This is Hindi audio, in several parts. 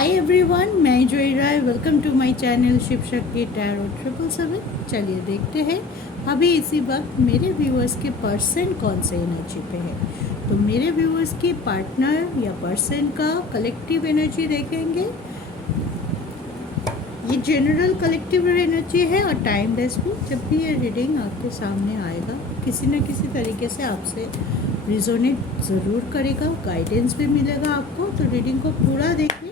हाय एवरीवन, मैं Joey Rai. Welcome to my channel Shiv Shakti tarot 777। चलिए देखते हैं अभी इसी वक्त मेरे व्यूअर्स के पर्सन कौन से एनर्जी पे है। तो मेरे व्यूअर्स की पार्टनर या पर्सन का कलेक्टिव एनर्जी देखेंगे। ये जनरल कलेक्टिव एनर्जी है और टाइमलेस भी। जब भी ये रीडिंग आपके सामने आएगा किसी न किसी तरीके से आपसे रिजोनेट ज़रूर करेगा, गाइडेंस भी मिलेगा आपको। तो रीडिंग को पूरा देखिए।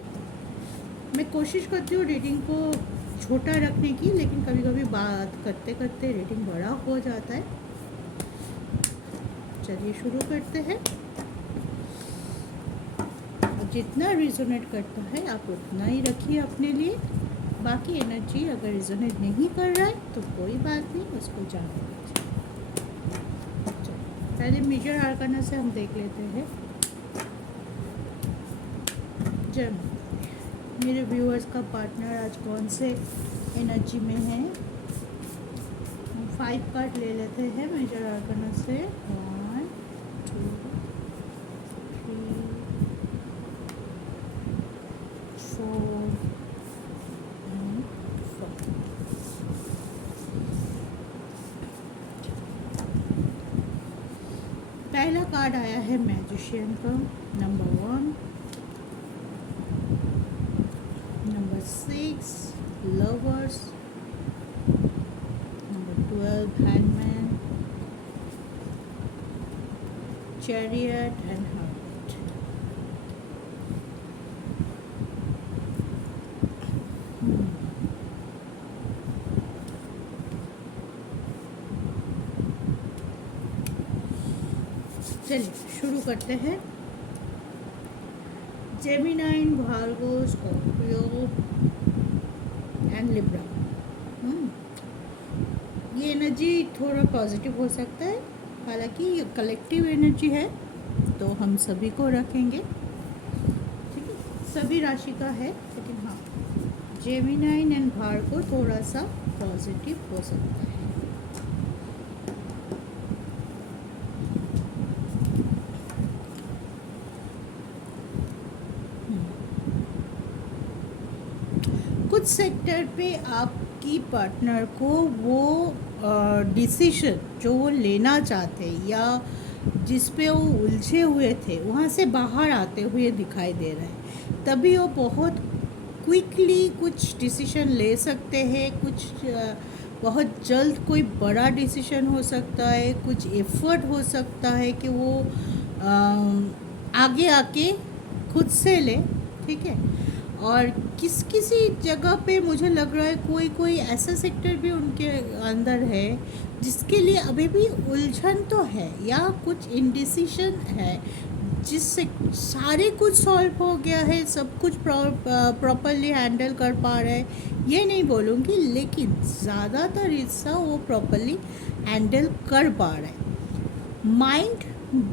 मैं कोशिश करती हूँ रीडिंग को छोटा रखने की, लेकिन कभी कभी बात करते करते रीडिंग बड़ा हो जाता है। चलिए शुरू करते हैं। जितना रिजोनेट करता है आप उतना ही रखिए अपने लिए। बाकी एनर्जी अगर रिजोनेट नहीं कर रहा है तो कोई बात नहीं, उसको जाने दीजिए। पहले मेजर आर्काना से हम देख लेते हैं। जब मेरे व्यूअर्स का पार्टनर आज कौन से एनर्जी में है, हम 5 कार्ड ले लेते हैं मेजर आर्काना से। 1 2 3 4 and 5। पहला कार्ड आया है मैजिशियन का, number 1, number 6 lovers, number 12 handman, chariot and heart. चलिए शुरू करते हैं। Gemini, Bhargo, Scorpio and Libra. ये एनर्जी थोड़ा पॉजिटिव हो सकता है, हालांकि ये कलेक्टिव एनर्जी है तो हम सभी को रखेंगे। ठीक है, सभी राशि का है, लेकिन हाँ जेमिनाई एंड भार्गो थोड़ा सा पॉजिटिव हो सकता है। कुछ सेक्टर पे आपकी पार्टनर को वो डिसीजन जो वो लेना चाहते या जिस पे वो उलझे हुए थे वहाँ से बाहर आते हुए दिखाई दे रहे हैं। तभी वो बहुत क्विकली कुछ डिसीजन ले सकते हैं। कुछ बहुत जल्द कोई बड़ा डिसीजन हो सकता है, कुछ एफर्ट हो सकता है कि वो आगे आके खुद से ले। ठीक है, और किसी जगह पे मुझे लग रहा है कोई ऐसा सेक्टर भी उनके अंदर है जिसके लिए अभी भी उलझन तो है या कुछ इंडिसीशन है, जिससे सारे कुछ सॉल्व हो गया है, सब कुछ प्रॉपरली हैंडल कर पा रहे हैं ये नहीं बोलूँगी, लेकिन ज़्यादातर हिस्सा वो प्रॉपरली हैंडल कर पा रहे हैं। माइंड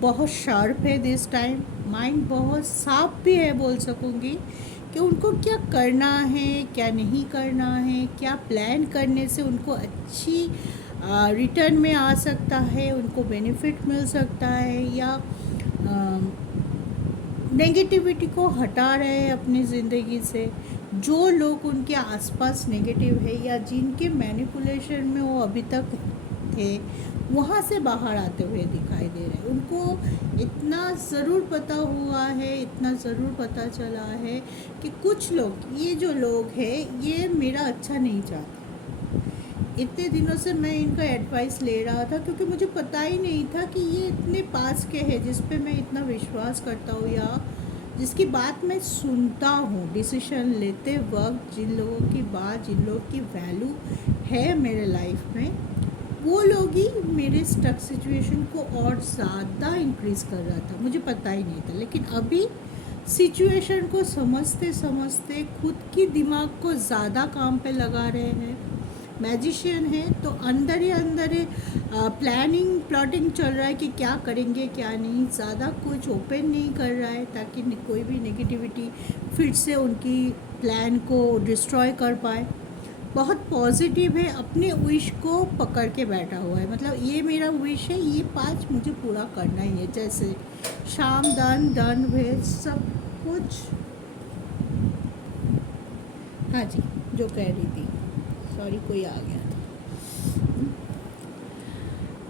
बहुत शार्प है दिस टाइम, माइंड बहुत साफ भी है बोल सकूँगी कि उनको क्या करना है क्या नहीं करना है, क्या प्लान करने से उनको अच्छी रिटर्न में आ सकता है, उनको बेनिफिट मिल सकता है, या नेगेटिविटी को हटा रहे हैं अपनी ज़िंदगी से। जो लोग उनके आसपास नेगेटिव है या जिनके मैनिपुलेशन में वो अभी तक थे वहाँ से बाहर आते हुए दिखाई दे रहे हैं। उनको इतना ज़रूर पता हुआ है, इतना ज़रूर पता चला है कि कुछ लोग, ये जो लोग हैं ये मेरा अच्छा नहीं चाहते। इतने दिनों से मैं इनका एडवाइस ले रहा था क्योंकि मुझे पता ही नहीं था कि ये इतने पास के हैं जिस पे मैं इतना विश्वास करता हूँ या जिसकी बात मैं सुनता हूँ डिसीजन लेते वक्त। जिन लोगों की बात, जिन लोगों की वैल्यू है मेरे लाइफ में, वो लोग ही मेरे स्टक सिचुएशन को और ज़्यादा इंक्रीज़ कर रहा था। मुझे पता ही नहीं था, लेकिन अभी सिचुएशन को समझते समझते खुद की दिमाग को ज़्यादा काम पे लगा रहे हैं। मैजिशियन है तो अंदर ही प्लानिंग प्लॉटिंग चल रहा है कि क्या करेंगे क्या नहीं। ज़्यादा कुछ ओपन नहीं कर रहा है ताकि कोई भी नेगेटिविटी फिर से उनकी प्लान को डिस्ट्रॉय कर पाए। बहुत पॉजिटिव है, अपने विश को पकड़ के बैठा हुआ है। मतलब ये मेरा विश है, ये 5 मुझे पूरा करना ही है। जैसे शाम डन हुए सब कुछ हाँ जी, जो कह रही थी, सॉरी कोई आ गया था।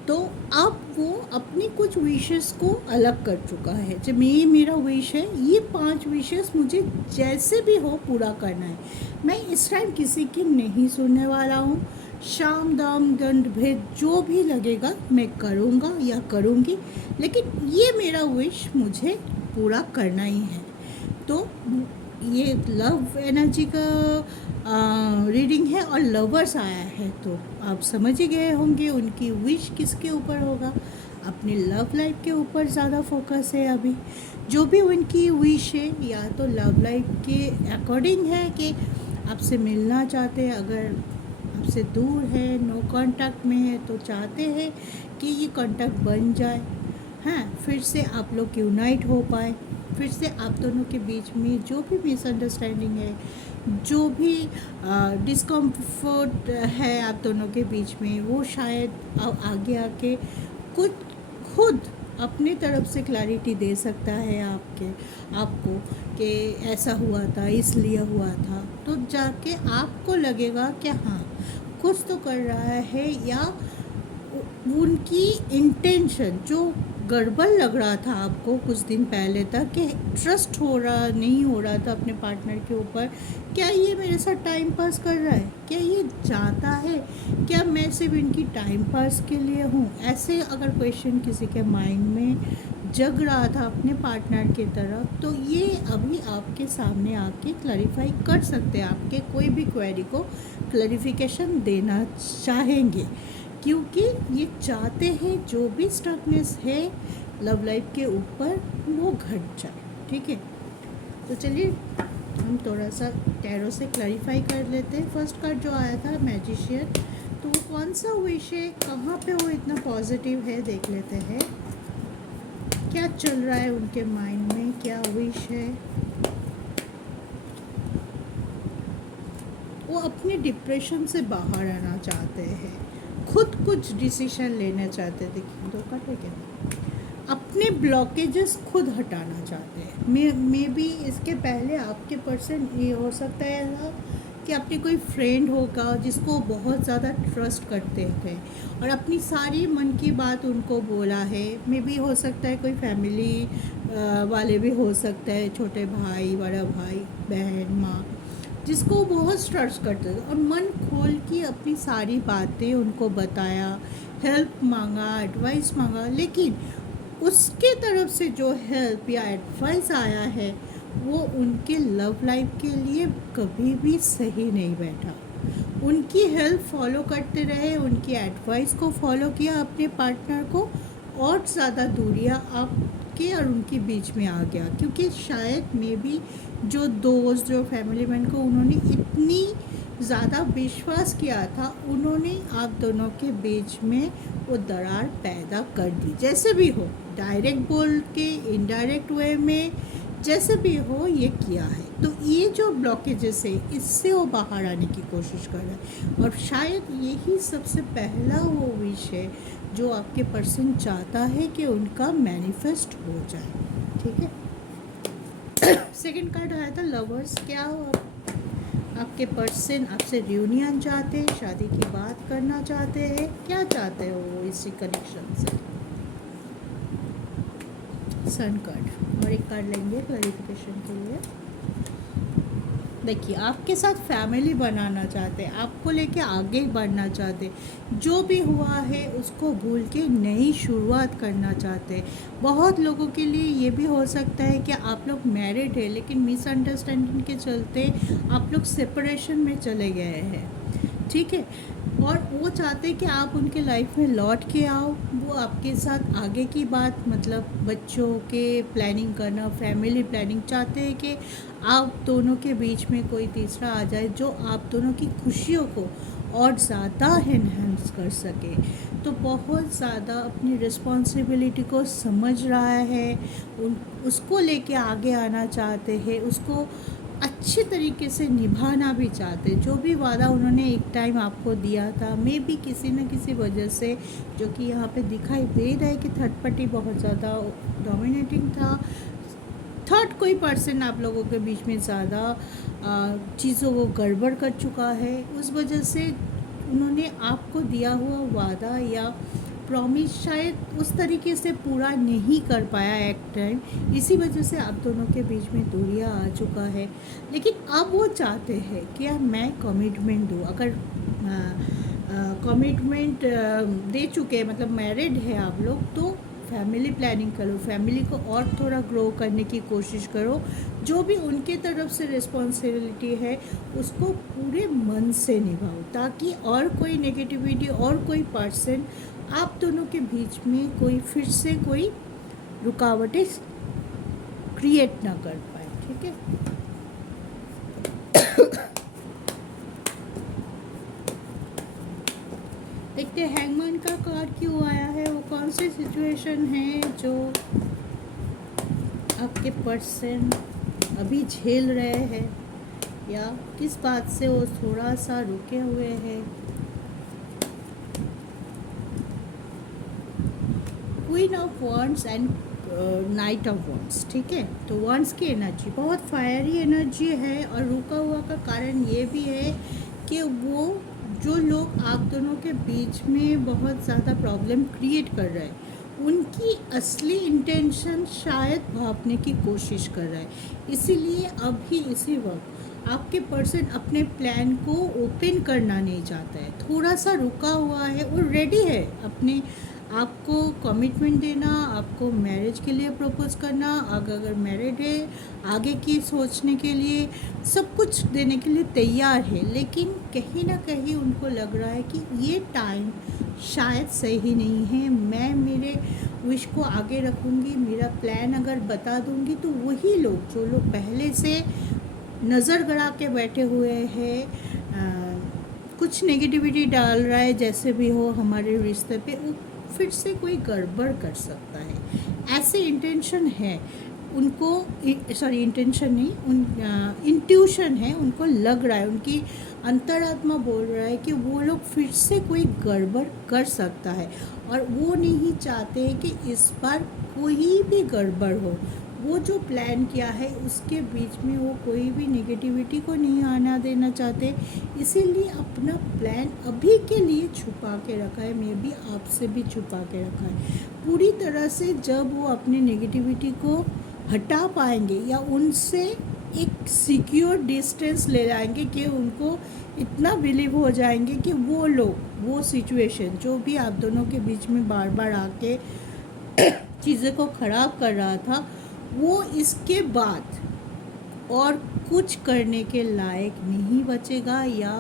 तो अब वो अपनी कुछ विशेस को अलग कर चुका है। जब ये मेरा विश है, ये 5 विशेस मुझे जैसे भी हो पूरा करना है। मैं इस टाइम किसी की नहीं सुनने वाला हूँ। शाम दाम दंड भेद जो भी लगेगा मैं करूँगा या करूँगी, लेकिन ये मेरा विश मुझे पूरा करना ही है। तो ये लव एनर्जी का रीडिंग है और लवर्स आया है, तो आप समझ ही गए होंगे उनकी विश किसके ऊपर होगा। अपनी लव लाइफ के ऊपर ज़्यादा फोकस है अभी। जो भी उनकी विश है या तो लव लाइफ के अकॉर्डिंग है कि आपसे मिलना चाहते हैं, अगर आपसे दूर है, नो कांटेक्ट में है, तो चाहते हैं कि ये कांटेक्ट बन जाए, हाँ, फिर से आप लोग यूनाइट हो पाए, फिर से आप दोनों के बीच में जो भी मिसअंडरस्टैंडिंग है, जो भी डिस्कम्फर्ट है आप दोनों के बीच में, वो शायद आगे आके कुछ खुद अपनी तरफ से क्लैरिटी दे सकता है आपको कि ऐसा हुआ था, इसलिए हुआ था। तो जाके आपको लगेगा कि हाँ, कुछ तो कर रहा है, या उनकी इंटेंशन जो गड़बड़ लग रहा था आपको कुछ दिन पहले तक कि ट्रस्ट नहीं हो रहा था अपने पार्टनर के ऊपर, क्या ये मेरे साथ टाइम पास कर रहा है, क्या ये चाहता है, क्या मैं सिर्फ इनकी टाइम पास के लिए हूँ, ऐसे अगर क्वेश्चन किसी के माइंड में जग रहा था अपने पार्टनर की तरफ, तो ये अभी आपके सामने आके क्लैरिफाई कर सकते हैं, आपके कोई भी क्वेरी को क्लैरिफिकेशन देना चाहेंगे, क्योंकि ये चाहते हैं जो भी स्टकनेस है लव लाइफ के ऊपर वो घट जाए। ठीक है, तो चलिए हम थोड़ा सा टैरो से क्लैरिफाई कर लेते हैं। फर्स्ट कार्ड जो आया था मैजिशियन, तो वो कौन सा विश है, कहाँ पे वो इतना पॉजिटिव है, देख लेते हैं क्या चल रहा है उनके माइंड में, क्या विश है। वो अपने डिप्रेशन से बाहर आना चाहते हैं, खुद कुछ डिसीजन लेना चाहते हैं। देखिए 2 कार्ड है क्या, अपने ब्लॉकेजेस खुद हटाना चाहते हैं। मे बी इसके पहले आपके पर्सन ये हो सकता है ना कि अपने कोई फ्रेंड होगा जिसको बहुत ज़्यादा ट्रस्ट करते थे और अपनी सारी मन की बात उनको बोला है। मे बी हो सकता है कोई फैमिली वाले भी हो सकता है, छोटे भाई, बड़ा भाई, बहन, माँ, जिसको बहुत ट्रस्ट करते थे और मन खोल के अपनी सारी बातें उनको बताया, हेल्प मांगा, एडवाइस मांगा, लेकिन उसके तरफ से जो हेल्प या एडवाइस आया है वो उनके लव लाइफ के लिए कभी भी सही नहीं बैठा। उनकी हेल्प फॉलो करते रहे, उनकी एडवाइस को फॉलो किया अपने पार्टनर को, और ज़्यादा दूरियां आपके और उनके बीच में आ गया, क्योंकि शायद मे बी जो दोस्त, जो फैमिली मैन को उन्होंने इतनी ज़्यादा विश्वास किया था, उन्होंने आप दोनों के बीच में वो दरार पैदा कर दी। जैसे भी हो, डायरेक्ट बोल के, इनडायरेक्ट वे में, जैसे भी हो ये किया है। तो ये जो ब्लॉकेजेस है इससे वो बाहर आने की कोशिश कर रहा है, और शायद यही सबसे पहला वो विश है जो आपके पर्सन चाहता है कि उनका मैनिफेस्ट हो जाए। ठीक है, सेकंड कार्ड आया था लवर्स। क्या हो, आपके पर्सन आपसे रियूनियन चाहते हैं, शादी की बात करना चाहते हैं, क्या चाहते हो वो इसी कनेक्शन से। सन कार्ड और एक कार्ड लेंगे क्लैरिफिकेशन के लिए। देखिए आपके साथ फैमिली बनाना चाहते हैं, आपको लेके आगे बढ़ना चाहते हैं, जो भी हुआ है उसको भूल के नई शुरुआत करना चाहते हैं। बहुत लोगों के लिए ये भी हो सकता है कि आप लोग मैरिड है लेकिन मिसअंडरस्टैंडिंग के चलते आप लोग सेपरेशन में चले गए हैं। ठीक है, और वो चाहते हैं कि आप उनके लाइफ में लौट के आओ, वो आपके साथ आगे की बात, मतलब बच्चों के प्लानिंग करना, फैमिली प्लानिंग चाहते हैं कि आप दोनों के बीच में कोई तीसरा आ जाए जो आप दोनों की खुशियों को और ज़्यादा एनहेंस कर सके। तो बहुत ज़्यादा अपनी रिस्पॉन्सिबिलिटी को समझ रहा है, उसको लेके आगे आना चाहते हैं, उसको अच्छे तरीके से निभाना भी चाहते। जो भी वादा उन्होंने एक टाइम आपको दिया था, मे बी किसी न किसी वजह से, जो कि यहाँ पे दिखाई दे रहा है कि थर्ड पार्टी बहुत ज़्यादा डोमिनेटिंग था, थर्ड कोई पर्सन आप लोगों के बीच में ज़्यादा चीज़ों को गड़बड़ कर चुका है, उस वजह से उन्होंने आपको दिया हुआ वादा या प्रॉमिस शायद उस तरीके से पूरा नहीं कर पाया एक टाइम, इसी वजह से आप दोनों के बीच में दूरियां आ चुका है। लेकिन अब वो चाहते हैं कि यार मैं कमिटमेंट दूँ। अगर कमिटमेंट दे चुके हैं, मतलब मैरिड है आप लोग, तो फैमिली प्लानिंग करो, फैमिली को और थोड़ा ग्रो करने की कोशिश करो। जो भी उनके तरफ से रिस्पॉन्सिबिलिटी है उसको पूरे मन से निभाओ, ताकि और कोई नेगेटिविटी और कोई पर्सन आप दोनों के बीच में कोई फिर से कोई रुकावटें क्रिएट ना कर पाए। ठीक है। देखते हैं हैंगमैन का कार्ड क्यों आया है, वो कौन सी सिचुएशन है जो आपके पर्सन अभी झेल रहे हैं, या किस बात से वो थोड़ा सा रुके हुए हैं। Queen of wands and night of wands. ठीक है, तो वॉन्ड्स की एनर्जी बहुत फायरी एनर्जी है, और रुका हुआ का कारण ये भी है कि वो जो लोग आप दोनों के बीच में बहुत ज़्यादा प्रॉब्लम क्रिएट कर रहे हैं, उनकी असली इंटेंशन शायद भापने की कोशिश कर रहा है। इसीलिए अभी इसी वक्त आपके पर्सन अपने प्लान को ओपन करना नहीं चाहता है, थोड़ा सा रुका हुआ है और रेडी है अपने आपको कमिटमेंट देना, आपको मैरिज के लिए प्रपोज करना, अगर मैरिड है आगे की सोचने के लिए सब कुछ देने के लिए तैयार है। लेकिन कहीं ना कहीं उनको लग रहा है कि ये टाइम शायद सही नहीं है। मैं मेरे विश को आगे रखूँगी, मेरा प्लान अगर बता दूँगी तो वही लोग जो लोग पहले से नज़र गड़ा के बैठे हुए हैं, कुछ नेगेटिविटी डाल रहा है, जैसे भी हो हमारे रिश्ते पे, वो फिर से कोई गड़बड़ कर सकता है, ऐसे इंटेंशन है उनको। सॉरी, इंटेंशन नहीं, उन इंट्यूशन है, उनको लग रहा है, उनकी अंतरात्मा बोल रहा है कि वो लोग फिर से कोई गड़बड़ कर सकता है, और वो नहीं चाहते कि इस बार कोई भी गड़बड़ हो। वो जो प्लान किया है उसके बीच में वो कोई भी नेगेटिविटी को नहीं आना देना चाहते, इसीलिए अपना प्लान अभी के लिए छुपा के रखा है। मे भी आपसे भी छुपा के रखा है पूरी तरह से। जब वो अपनी नेगेटिविटी को हटा पाएंगे या उनसे एक सिक्योर डिस्टेंस ले जाएंगे कि उनको इतना बिलीव हो जाएंगे कि वो लोग वो सिचुएशन जो भी आप दोनों के बीच में बार बार आके चीज़ें को ख़राब कर रहा था, वो इसके बाद और कुछ करने के लायक नहीं बचेगा या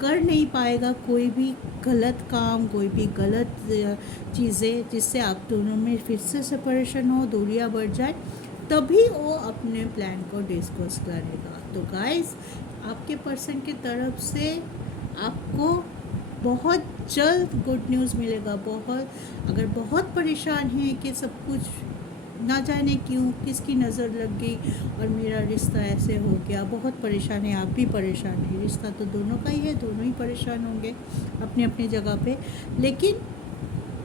कर नहीं पाएगा कोई भी गलत काम, कोई भी गलत चीज़ें जिससे आप दोनों में फिर से सेपरेशन हो, दूरियां बढ़ जाए, तभी वो अपने प्लान को डिस्कस करेगा। तो गाइस, आपके पर्सन की तरफ से आपको बहुत जल्द गुड न्यूज़ मिलेगा। अगर बहुत परेशान है कि सब कुछ ना जाने क्यों किसकी नज़र लग गई और मेरा रिश्ता ऐसे हो गया, बहुत परेशान है, आप भी परेशान है, रिश्ता तो दोनों का ही है, दोनों ही परेशान होंगे अपनी अपनी जगह पे। लेकिन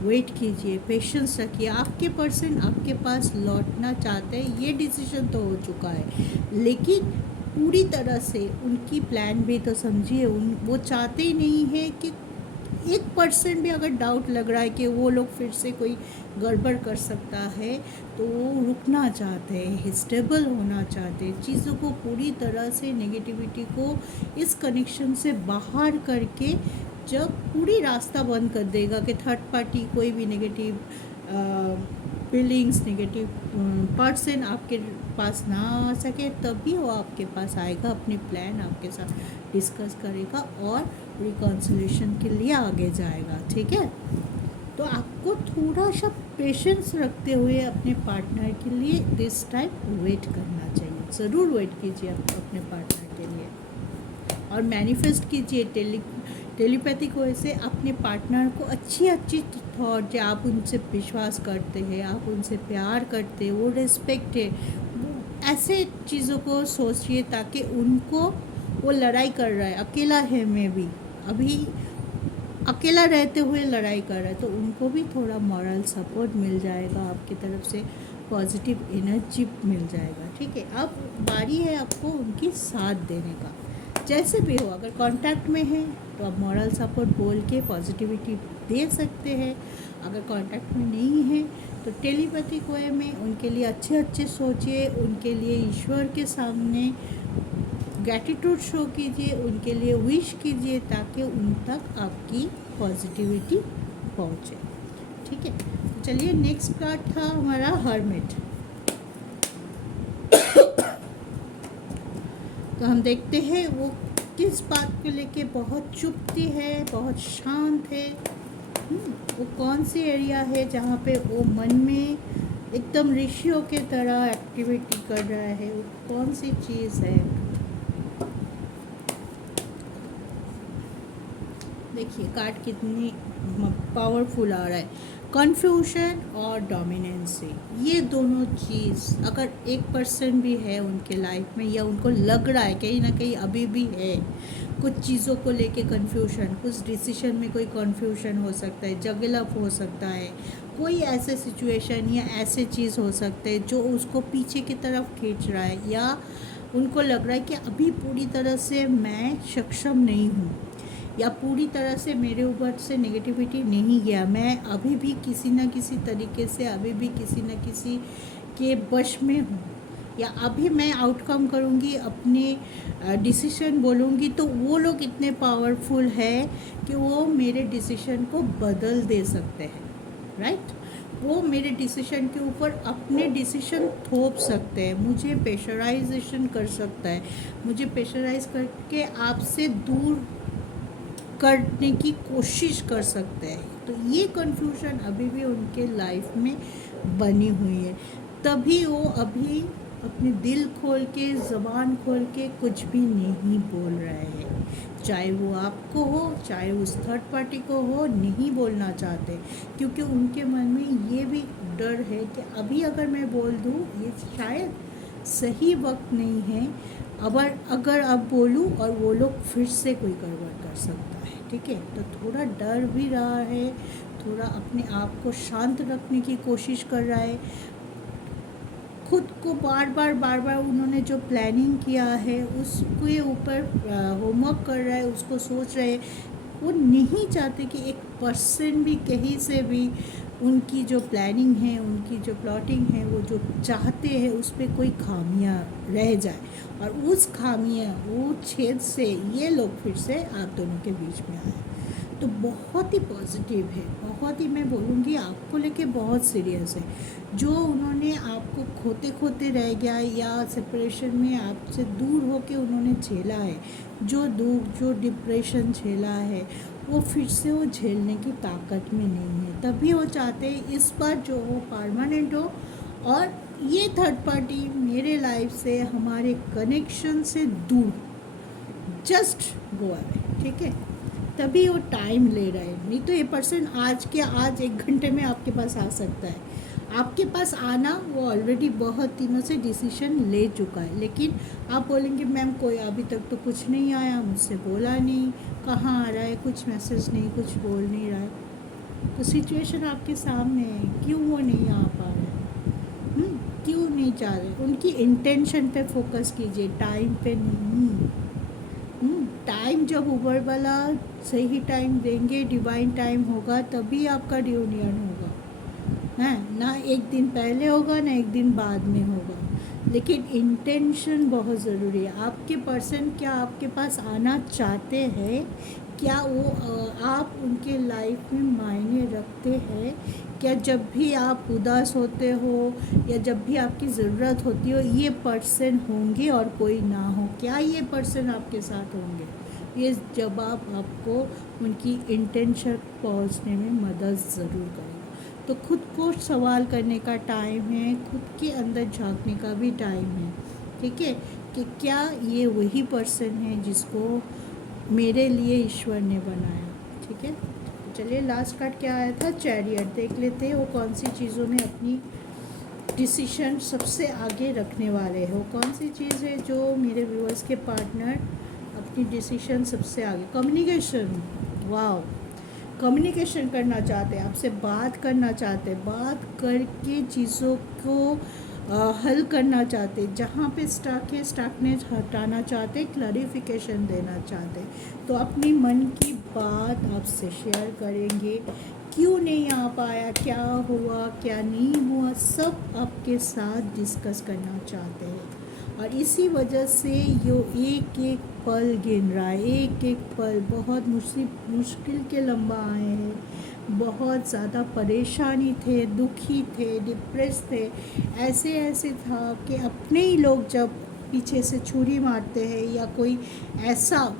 वेट कीजिए, पेशेंस रखिए। आपके पर्सन आपके पास लौटना चाहते हैं, ये डिसीजन तो हो चुका है, लेकिन पूरी तरह से उनकी प्लान भी तो समझिए। वो चाहते ही नहीं है कि 1% भी अगर डाउट लग रहा है कि वो लोग फिर से कोई गड़बड़ कर सकता है, तो वो रुकना चाहते हैं, स्टेबल होना चाहते हैं, चीज़ों को पूरी तरह से नेगेटिविटी को इस कनेक्शन से बाहर करके जब पूरी रास्ता बंद कर देगा कि थर्ड पार्टी कोई भी नेगेटिव फीलिंग्स, नेगेटिव पर्सन आपके पास ना आ सके, तभी वो आपके पास आएगा, अपनी प्लान आपके साथ डिस्कस करेगा और रिकॉन्सिलेशन के लिए आगे जाएगा। ठीक है, तो आपको थोड़ा सा पेशेंस रखते हुए अपने पार्टनर के लिए दिस टाइम वेट करना चाहिए। ज़रूर वेट कीजिए अपने पार्टनर के लिए और मैनिफेस्ट कीजिए टेलीपैथिक वे से अपने पार्टनर को अच्छी थॉट, जो आप उनसे विश्वास करते हैं, आप उनसे प्यार करते हैं, वो रिस्पेक्ट है, वो ऐसे चीज़ों को सोचिए ताकि उनको, वो लड़ाई कर रहा है, अकेला है, मैं भी अभी अकेला रहते हुए लड़ाई कर रहा है, तो उनको भी थोड़ा मॉरल सपोर्ट मिल जाएगा, आपकी तरफ से पॉजिटिव एनर्जी मिल जाएगा। ठीक। ठीक है, अब बारी है आपको उनकी साथ देने का। जैसे भी हो, अगर कांटेक्ट में है तो आप मॉरल सपोर्ट बोल के पॉजिटिविटी दे सकते हैं। अगर कांटेक्ट में नहीं है तो टेलीपैथिक वे में उनके लिए अच्छे अच्छे सोचिए, उनके लिए ईश्वर के सामने ग्रैटिट्यूड शो कीजिए, उनके लिए विश कीजिए ताकि उन तक आपकी पॉजिटिविटी पहुँचे। ठीक है, तो चलिए नेक्स्ट कार्ड था हमारा हर्मिट। तो हम देखते हैं वो किस बात को लेके बहुत चुपती है, बहुत शांत है। वो कौन सी एरिया है जहाँ पे वो मन में एकदम ऋषियों के तरह एक्टिविटी कर रहा है, वो कौन सी चीज़ है। देखिए कार्ड कितनी पावरफुल आ रहा है। कन्फ्यूजन और डोमिनेंसी, ये दोनों चीज़ अगर एक पर्सन भी है उनके लाइफ में, या उनको लग रहा है कहीं ना कहीं अभी भी है कुछ चीज़ों को लेके कन्फ्यूजन, कुछ डिसीजन में कोई कन्फ्यूजन हो सकता है, जगलप हो सकता है, कोई ऐसे सिचुएशन या ऐसे चीज़ हो सकते हैं जो उसको पीछे की तरफ खींच रहा है, या उनको लग रहा है कि अभी पूरी तरह से मैं सक्षम नहीं हूँ, या पूरी तरह से मेरे ऊपर से नेगेटिविटी नहीं गया, मैं अभी भी किसी न किसी तरीके से अभी भी किसी न किसी के वश में हूँ, या अभी मैं आउटकम करूँगी, अपने डिसीजन बोलूँगी तो वो लोग इतने पावरफुल है कि वो मेरे डिसीजन को बदल दे सकते हैं। राइट, वो मेरे डिसीजन के ऊपर अपने डिसीजन थोप सकते हैं, मुझे प्रेशराइजेशन कर सकता है, मुझे प्रेशराइज करके आपसे दूर करने की कोशिश कर सकते हैं। तो ये कन्फ्यूजन अभी भी उनके लाइफ में बनी हुई है, तभी वो अभी अपने दिल खोल के ज़बान खोल के कुछ भी नहीं बोल रहे हैं, चाहे वो आपको हो चाहे उस थर्ड पार्टी को हो, नहीं बोलना चाहते क्योंकि उनके मन में ये भी डर है कि अभी अगर मैं बोल दूँ ये शायद सही वक्त नहीं है, अगर अब बोलूँ और वो लोग फिर से कोई गड़बड़ कर सकता है। ठीक है, तो थोड़ा डर भी रहा है, थोड़ा अपने आप को शांत रखने की कोशिश कर रहा है, खुद को बार बार उन्होंने जो प्लानिंग किया है उसके ऊपर होमवर्क कर रहा है, उसको सोच रहे हैं। वो नहीं चाहते कि एक पर्सन भी कहीं से भी उनकी जो प्लानिंग है, उनकी जो प्लॉटिंग है, वो जो चाहते हैं उस पर कोई खामियां रह जाए, और उस खामियां वो छेद से ये लोग फिर से आप दोनों के बीच में आए। तो बहुत ही पॉजिटिव है, बहुत ही, मैं बोलूँगी आपको लेके बहुत सीरियस है। जो उन्होंने आपको खोते खोते रह गया या सेपरेशन में आपसे दूर होके उन्होंने झेला है, जो दुख जो डिप्रेशन झेला है, वो फिर से वो झेलने की ताकत में नहीं है, तभी वो चाहते हैं इस बार जो हो परमानेंट हो, और ये थर्ड पार्टी मेरे लाइफ से, हमारे कनेक्शन से दूर जस्ट गो अवे। ठीक है, तभी वो टाइम ले रहे हैं, नहीं तो ये पर्सन आज के आज 1 घंटे में आपके पास आ सकता है। आपके पास आना, वो ऑलरेडी बहुत दिनों से डिसीजन ले चुका है, लेकिन आप बोलेंगे मैम कोई अभी तक तो कुछ नहीं आया, मुझसे बोला नहीं, कहाँ आ रहा है, कुछ मैसेज नहीं, कुछ बोल नहीं रहा है। तो सिचुएशन आपके सामने है, क्यों वो नहीं आ पा रहे, क्यों नहीं चाह रहे। उनकी इंटेंशन पे फोकस कीजिए, टाइम पे नहीं। टाइम जब ऊपर वाला सही टाइम देंगे, डिवाइन टाइम होगा, तभी आपका रियूनियन होगा, है ना। एक दिन पहले होगा ना एक दिन बाद में होगा, लेकिन इंटेंशन बहुत ज़रूरी है। आपके पर्सन क्या आपके पास आना चाहते हैं, क्या वो आप उनके लाइफ में मायने रखते हैं, क्या जब भी आप उदास होते हो या जब भी आपकी ज़रूरत होती हो ये पर्सन होंगे और कोई ना हो, क्या ये पर्सन आपके साथ होंगे। ये जवाब आपको उनकी इंटेंशन पहुंचने में मदद ज़रूर करेगा। तो खुद को सवाल करने का टाइम है, खुद के अंदर झांकने का भी टाइम है। ठीक है, कि क्या ये वही पर्सन है जिसको मेरे लिए ईश्वर ने बनाया। ठीक है, चलिए लास्ट कार्ड क्या आया था, चैरियट। देख लेते हैं वो कौन सी चीज़ों में अपनी डिसीजन सबसे आगे रखने वाले हैं। वो कौन सी चीज़ है जो मेरे व्यूअर्स के पार्टनर अपनी डिसीजन सबसे आगे, कम्युनिकेशन। वाह, कम्युनिकेशन करना चाहते हैं, आपसे बात करना चाहते हैं, बात करके चीज़ों को हल करना चाहते, जहाँ पे स्टक है स्टकनेस हटाना चाहते, क्लैरिफिकेशन देना चाहते, तो अपनी मन की बात आपसे शेयर करेंगे। क्यों नहीं आ पाया, क्या हुआ क्या नहीं हुआ, सब आपके साथ डिस्कस करना चाहते हैं। और इसी वजह से यो एक एक पल गिन रहा है, एक एक पल बहुत मुश्किल के लम्बा आए हैं, बहुत ज़्यादा परेशानी थे, दुखी थे, डिप्रेस थे, ऐसे ऐसे था कि अपने ही लोग जब पीछे से छुरी मारते हैं या कोई ऐसा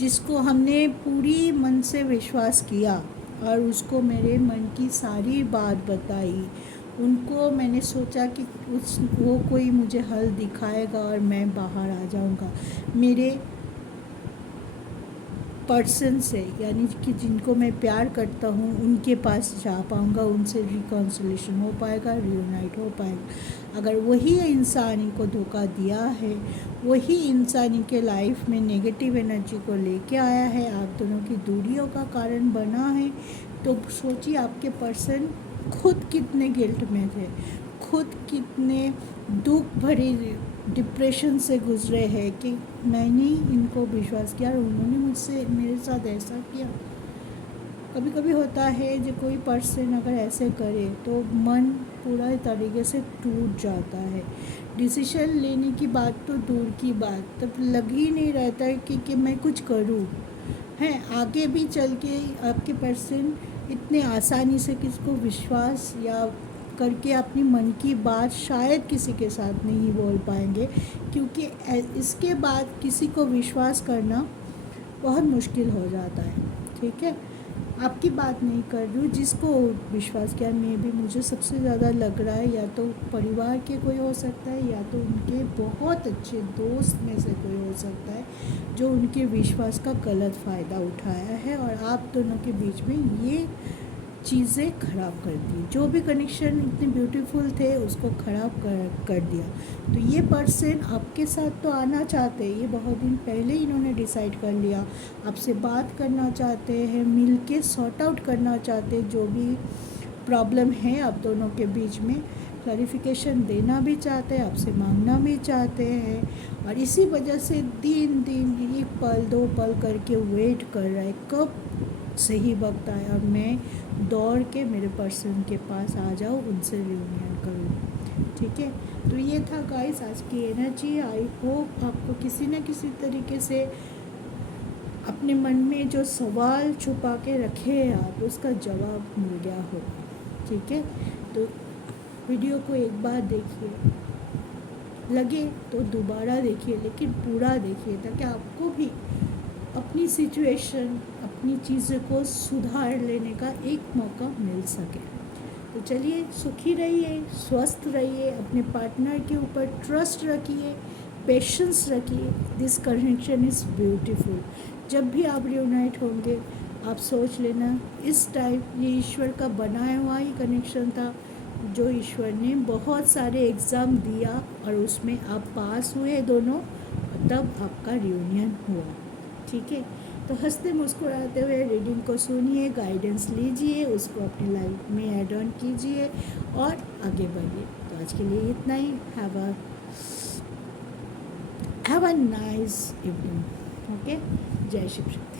जिसको हमने पूरी मन से विश्वास किया और उसको मेरे मन की सारी बात बताई, उनको मैंने सोचा कि वो कोई मुझे हल दिखाएगा और मैं बाहर आ जाऊंगा, मेरे पर्सन से, यानी कि जिनको मैं प्यार करता हूँ उनके पास जा पाऊँगा, उनसे रिकॉन्सिलेशन हो पाएगा, रियूनाइट हो पाएगा। अगर वही इंसान इनको धोखा दिया है, वही इंसान के लाइफ में नेगेटिव एनर्जी को लेके आया है, आप दोनों की दूरियों का कारण बना है, तो सोचिए आपके पर्सन खुद कितने गिल्ट में थे, खुद कितने दुख भरी डिप्रेशन से गुजरे हैं कि मैंने इनको विश्वास किया और उन्होंने मुझसे मेरे साथ ऐसा किया। कभी कभी होता है जो कोई पर्सन अगर ऐसे करे तो मन पूरा तरीके से टूट जाता है। डिसीजन लेने की बात तो दूर की बात, तब लग ही नहीं रहता है कि मैं कुछ करूँ हैं। आगे भी चल के आपके पर्सन इतने आसानी से किसको विश्वास या करके अपनी मन की बात शायद किसी के साथ नहीं बोल पाएंगे, क्योंकि इसके बाद किसी को विश्वास करना बहुत मुश्किल हो जाता है। ठीक है, आपकी बात नहीं कर रही हूँ, जिसको विश्वास किया में भी मुझे सबसे ज़्यादा लग रहा है या तो परिवार के कोई हो सकता है या तो उनके बहुत अच्छे दोस्त में से कोई हो सकता है जो उनके विश्वास का गलत फ़ायदा उठाया है और आप दोनों के बीच में ये चीज़ें ख़राब कर दी। जो भी कनेक्शन इतने ब्यूटीफुल थे उसको ख़राब कर दिया। तो ये पर्सन आपके साथ तो आना चाहते हैं, ये बहुत दिन पहले इन्होंने डिसाइड कर लिया, आपसे बात करना चाहते हैं, मिल के सॉर्ट आउट करना चाहते हैं जो भी प्रॉब्लम है आप दोनों के बीच में, क्लैरिफिकेशन देना भी चाहते हैं, आपसे मांगना भी चाहते हैं। और इसी वजह से दिन दिन एक पल दो पल करके वेट कर रहा है कब सही वक्त आया और मैं दौड़ के मेरे पर्सन के पास आ जाऊँ, उनसे रियूनियन करूँ। ठीक है, तो ये था गाइस आज की एनर्जी। आई होप आपको किसी न किसी तरीके से अपने मन में जो सवाल छुपा के रखे आप उसका जवाब मिल गया हो। ठीक है, तो वीडियो को एक बार देखिए, लगे तो दोबारा देखिए, लेकिन पूरा देखिए ताकि आपको भी अपनी सिचुएशन, अपनी चीज़ों को सुधार लेने का एक मौका मिल सके। तो चलिए, सुखी रहिए, स्वस्थ रहिए, अपने पार्टनर के ऊपर ट्रस्ट रखिए, पेशेंस रखिए। This connection is beautiful. जब भी आप रियूनाइट होंगे आप सोच लेना इस टाइम ये ईश्वर का बनाया हुआ ही कनेक्शन था, जो ईश्वर ने बहुत सारे एग्ज़ाम दिया और उसमें आप पास हुए दोनों, तब आपका रियूनियन हुआ। ठीक है, तो हंसते मुस्कुराते हुए रीडिंग को सुनिए, गाइडेंस लीजिए, उसको अपनी लाइफ में ऐड ऑन कीजिए और आगे बढ़िए। तो आज के लिए इतना ही। Have a nice evening. Okay, जय श्री कृष्ण।